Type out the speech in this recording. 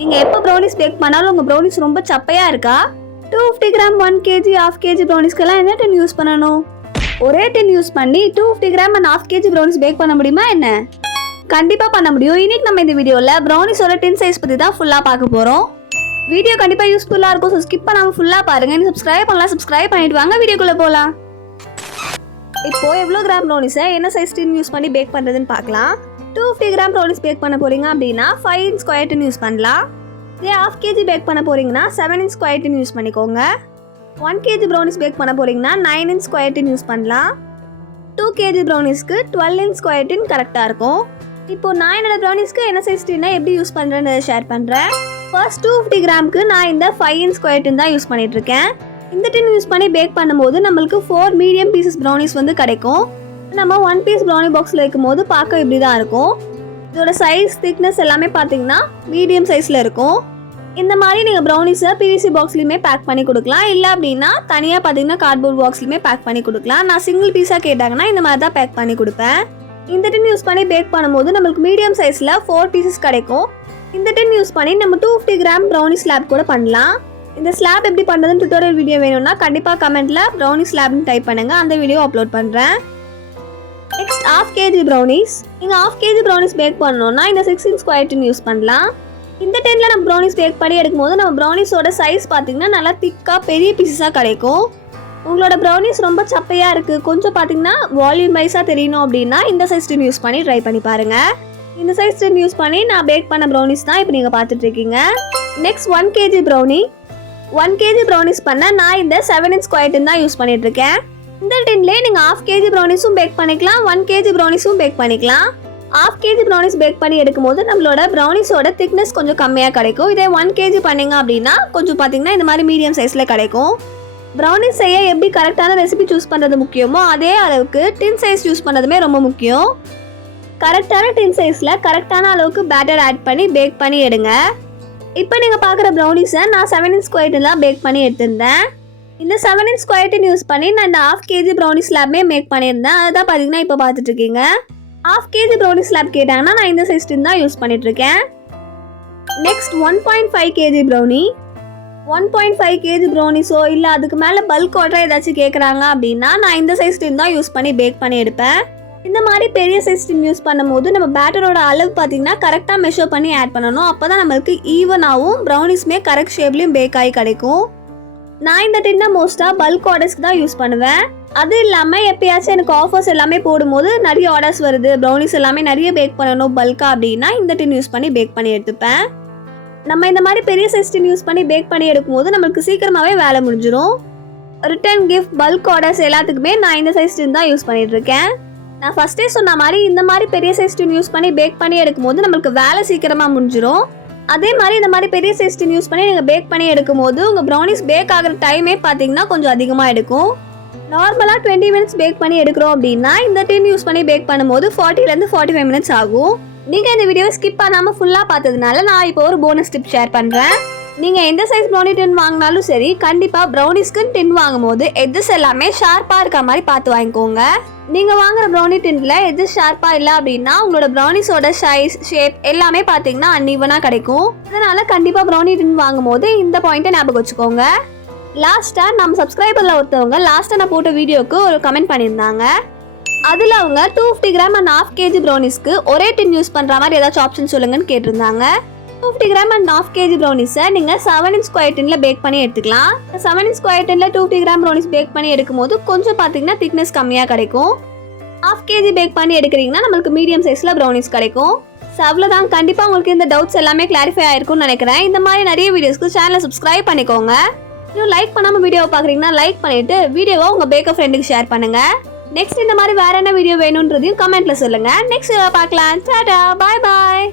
நீங்க எப்போ brownies back பண்ணாலும் உங்க ப்ரௌனிஸ் ரொம்ப சப்பையா இருக்கா? 250 கிராம் 1 kg 1/2 kg ப்ரௌனிஸ்க்கெல்லாம் என்ன டின் யூஸ் பண்ணணும்? ஒரே டின் யூஸ் பண்ணி 250 gram and 1/2 kg brownies bake பண்ண முடியுமா என்ன? கண்டிப்பா பண்ண முடியும். இன்னைக்கு நம்ம இந்த வீடியோல ப்ரௌனிஸோட டின் சைஸ் பத்தி தான் ஃபுல்லா பார்க்க போறோம். வீடியோ கண்டிப்பா யூஸ்ஃபுல்லா இருக்கும். ஸோ ஸ்கிப் பண்ணாம ஃபுல்லா பாருங்க. நீங்க சப்ஸ்கிரைப் பண்ணலாம், சப்ஸ்கிரைப் பண்ணிட்டு வாங்க வீடியோக்குள்ள போலாம். இப்போ எவ்வளோ கிராம் ப்ரௌனிஸை என்ன சைஸ் டின் யூஸ் பண்ணி பேக் பண்ணுறதுன்னு பார்க்கலாம். 250 கிராம் ப்ரௌனிஸ் பேக் பண்ண போறீங்க அப்படின்னா 5 inch ஸ்கொயர் டின் யூஸ் பண்ணலாம். இதே 1/2 kg பேக் பண்ண போறீங்கன்னா 7 inch ஸ்கொயர் டின் யூஸ் பண்ணிக்கோங்க. 1 kg ப்ரௌனிஸ் பேக் பண்ண போறீங்கன்னா 9 inch ஸ்கொயர் டின் யூஸ் பண்ணலாம். 2 kg ப்ரௌனிஸ்க்கு 12 inch ஸ்கொயர் டின் கரெக்டாக இருக்கும். இப்போ நான் என்னோட ப்ரௌனிஸ்க்கு என்ன சைஸ் டின்னை எப்படி யூஸ் பண்ணுறேன்னு ஷேர் பண்ணுறேன். ஃபர்ஸ்ட் 250 கிராமுக்கு நான் இந்த 5 inch ஸ்கொயர் டின் தான் யூஸ் பண்ணிட்டு இருக்கேன். இந்த டின் யூஸ் பண்ணி பேக் பண்ணும்போது நம்மளுக்கு 4 மீடியம் பீசஸ் ப்ரௌனிஸ் வந்து கிடைக்கும். நம்ம 1 பீஸ் ப்ரௌனி பாக்ஸில் வைக்கும்போது பார்க்க இப்படி தான் இருக்கும். இதோட சைஸ் திக்னஸ் எல்லாமே பார்த்தீங்கன்னா மீடியம் சைஸில் இருக்கும். இந்த மாதிரி நீங்கள் ப்ரௌனிஸை பிவிசி பாக்ஸ்லையுமே பேக் பண்ணி கொடுக்கலாம். இல்லை அப்படின்னா தனியாக பார்த்தீங்கன்னா கார்ட்போர்ட் பாக்ஸ்லையுமே பேக் பண்ணி கொடுக்கலாம். நான் சிங்கிள் பீஸாக கேட்டாங்கன்னா இந்த மாதிரி தான் பேக் பண்ணி கொடுப்பேன். இந்த டின் யூஸ் பண்ணி பேக் பண்ணும்போது நம்மளுக்கு மீடியம் சைஸில் 4 பீசஸ் கிடைக்கும். இந்த டின் யூஸ் பண்ணி நம்ம 250 கிராம் ப்ரௌனி ஸ்லாப் கூட பண்ணலாம். இந்த ஸ்லாப் எப்படி பண்ணுறதுன்னு டுட்டோரியல் வீடியோ வேணும்னா கண்டிப்பாக கமெண்ட்டில் ப்ரௌனி ஸ்லாப்னு டைப் பண்ணுங்கள். அந்த வீடியோ அப்லோட் பண்ணுறேன். Next 1/2 kg brownies. நீங்கள் 1/2 kg ப்ரௌனிஸ் பேக் பண்ணணும்னா இந்த 6 inch ஸ்கொயர் டின் யூஸ் பண்ணலாம். இந்த டைமில் நம்ம ப்ரௌனிஸ் பேக் பண்ணி எடுக்கும்போது நம்ம ப்ரௌனிஸோட சைஸ் பார்த்தீங்கன்னா நல்லா திக்காக பெரிய பீஸஸாக கிடைக்கும். உங்களோட ப்ரௌனிஸ் ரொம்ப சப்பையாக இருக்குது, கொஞ்சம் பார்த்தீங்கன்னா வால்யூம் வைஸாக தெரியணும் அப்படின்னா இந்த சைஸ் டின் யூஸ் பண்ணி ட்ரை பண்ணி பாருங்கள். இந்த சைஸ் டின் யூஸ் பண்ணி நான் பேக் பண்ண ப்ரௌனிஸ் தான் இப்போ நீங்கள் பார்த்துட்டு இருக்கீங்க. Next 1 kg brownie. 1 kg brownies பண்ண நான் இந்த 7 inch ஸ்கொயர் டின் தான் யூஸ் பண்ணிட்டு இருக்கேன். இந்த டின்லேயே நீங்கள் 1/2 kg ப்ரௌனிஸும் பேக் பண்ணிக்கலாம், 1 kg ப்ரௌனிஸும் பேக் பண்ணிக்கலாம். 1/2 kg ப்ரௌனிஸ் பேக் பண்ணி எடுக்கும்போது நம்மளோட ப்ரௌனிஸோட திக்னஸ் கொஞ்சம் கம்மியாக கிடைக்கும். இதே 1 kg பண்ணீங்க அப்படின்னா கொஞ்சம் பார்த்தீங்கன்னா இந்த மாதிரி மீடியம் சைஸில் கிடைக்கும். ப்ரௌனிஸ் செய்ய எப்படி கரெக்டான ரெசிபி சூஸ் பண்ணுறது முக்கியமோ அதே அளவுக்கு டின் சைஸ் யூஸ் பண்ணுறதுமே ரொம்ப முக்கியம். கரெக்டான டின் சைஸில் கரெக்டான அளவுக்கு பேட்டர் ஆட் பண்ணி பேக் பண்ணி எடுங்க. இப்போ நீங்கள் பார்க்குற ப்ரௌனிஸை நான் 7 inch ஸ்கொயர் டின் தான் பேக் பண்ணி எடுத்திருந்தேன். இந்த 7 inch ஸ்கொயர் டின் யூஸ் பண்ணி நான் இந்த 1/2 kg ப்ரௌனி ஸ்லாப்மே மேக் பண்ணியிருந்தேன். அதுதான் பார்த்தீங்கன்னா இப்போ பார்த்துட்டு இருக்கீங்க. 1/2 kg ப்ரௌனி ஸ்லாப் கேட்டாங்கன்னா நான் இந்த சைஸ் டின் தான் யூஸ் பண்ணிட்டு இருக்கேன். Next 1.5 kg brownie. 1.5 kg ப்ரௌனிஸோ இல்லை அதுக்கு மேலே பல்க் ஆர்டர் ஏதாச்சும் கேட்குறாங்க அப்படின்னா நான் இந்த சைஸ் டின் தான் யூஸ் பண்ணி பேக் பண்ணி எடுப்பேன். இந்த மாதிரி பெரிய சைஸ் டின் யூஸ் பண்ணும்போது நம்ம பேட்டரோட அளவு பார்த்தீங்கன்னா கரெக்டாக மெஷர் பண்ணி ஆட் பண்ணணும். அப்போ தான் நம்மளுக்கு ஈவனாகவும் ப்ரௌனிஸுமே கரெக்ட் ஷேப்லேயும் பேக் ஆகி கிடைக்கும். நான் இந்த டின்னை மோஸ்ட்டாக பல்க் ஆர்டர்ஸ்க்கு தான் யூஸ் பண்ணுவேன். அது இல்லாமல் எப்பயாச்சும் எனக்கு ஆஃபர்ஸ் எல்லாமே போடும்போது நிறைய ஆர்டர்ஸ் வருது, ப்ரௌனிஸ் எல்லாமே நிறைய பேக் பண்ணணும் பல்கா அப்படின்னா இந்த டின் யூஸ் பண்ணி பேக் பண்ணி எடுத்துப்பேன். நம்ம இந்த மாதிரி பெரிய சைஸ் டின் யூஸ் பண்ணி பேக் பண்ணி எடுக்கும்போது நம்மளுக்கு சீக்கிரமாகவே வேலை முடிஞ்சிடும். ரிட்டர்ன் கிஃப்ட் பல்க் ஆர்டர்ஸ் எல்லாத்துக்குமே நான் இந்த சைஸ் டின் தான் யூஸ் பண்ணிட்டு இருக்கேன். நான் ஃபர்ஸ்டே சொன்ன மாதிரி இந்த மாதிரி பெரிய சைஸ் டின் யூஸ் பண்ணி பேக் பண்ணி எடுக்கும்போது நம்மளுக்கு வேலை சீக்கிரமாக முடிஞ்சிடும். அதே மாதிரி இந்த மாதிரி பெரிய சைஸ் டின் யூஸ் பண்ணி நீங்கள் பேக் பண்ணி எடுக்கும்போது உங்கள் ப்ரௌனிஸ் பேக் ஆகிற டைமே பார்த்தீங்கன்னா கொஞ்சம் அதிகமாக எடுக்கும். நார்மலாக 20 minutes பேக் பண்ணி எடுக்கிறோம் அப்படின்னா இந்த டின் யூஸ் பண்ணி பேக் பண்ணும்போது 40 to 45 minutes ஆகும். நீங்கள் இந்த வீடியோவை ஸ்கிப் பண்ணாமல் ஃபுல்லாக பார்த்ததுனால நான் இப்போ ஒரு போனஸ் டிப் ஷேர் பண்ணுறேன். நீங்கள் எந்த சைஸ் ப்ரௌனி டின் வாங்கினாலும் சரி கண்டிப்பாக ப்ரௌனிஸ்க்குன்னு டின் வாங்கும்போது எட்ஜஸ் எல்லாமே ஷார்ப்பாக இருக்க மாதிரி பார்த்து வாங்கிக்கோங்க. நீங்கள் வாங்குற ப்ரௌனி டின்ல எது ஷார்ப்பாக இல்லை அப்படின்னா உங்களோட ப்ரௌனிஸோட சைஸ் ஷேப் எல்லாமே பார்த்தீங்கன்னா அன்இவனாக கிடைக்கும். அதனால் கண்டிப்பாக ப்ரௌனி டின் வாங்கும்போது இந்த பாயிண்ட்டை ஞாபகம் வச்சுக்கோங்க. லாஸ்ட்டாக நம்ம சப்ஸ்கிரைபரில் ஒருத்தவங்க லாஸ்ட்டாக நான் போட்ட வீடியோக்கு ஒரு கமெண்ட் பண்ணியிருந்தாங்க. அதில் அவங்க 250 கிராம் and 1/2 kg ப்ரௌனிஸ்க்கு ஒரே டின் யூஸ் பண்ணுற மாதிரி ஏதாச்சும் ஆப்ஷன் சொல்லுங்கன்னு கேட்டிருந்தாங்க. 250 கிராம் and 1/2 kg ப்ரௌனிஸை நீங்கள் 7 inch ஸ்கொயர் டின்ல பேக் பண்ணி எடுத்துக்கலாம். 7 inch ஸ்கொயர் டின்ல 250 கிராம் ப்ரௌனிஸ் பேக் பண்ணி எடுக்கும்போது கொஞ்சம் பார்த்தீங்கன்னா திக்னஸ் கம்மியாக கிடைக்கும். 1/2 kg பேக் பண்ணி எடுக்கிறீங்கன்னா நம்மளுக்கு மீடியம் சைஸில் ப்ரௌனிஸ் கிடைக்கும். ஸோ அவ்வளோதான். கண்டிப்பாக உங்களுக்கு இந்த டவுட்ஸ் எல்லாமே கிளாரிஃபை ஆயிருக்கும்னு நினைக்கிறேன். இந்த மாதிரி நிறைய வீடியோஸ்க்கு சேனலை சப்ஸ்கிரைப் பண்ணிக்கோங்க. இன்னும் லைக் பண்ணாமல் வீடியோவை பார்க்குறீங்கன்னா லைக் பண்ணிவிட்டு வீடியோவை உங்கள் பேக்கர் ஃப்ரெண்டுக்கு ஷேர் பண்ணுங்கள். நெக்ஸ்ட் இந்த மாதிரி வேறு என்ன வீடியோ வேணுன்றதையும் கமெண்ட்டில் சொல்லுங்கள். நெக்ஸ்ட் வீடியோ பார்க்கலாம். டாடா, பாய் பாய்.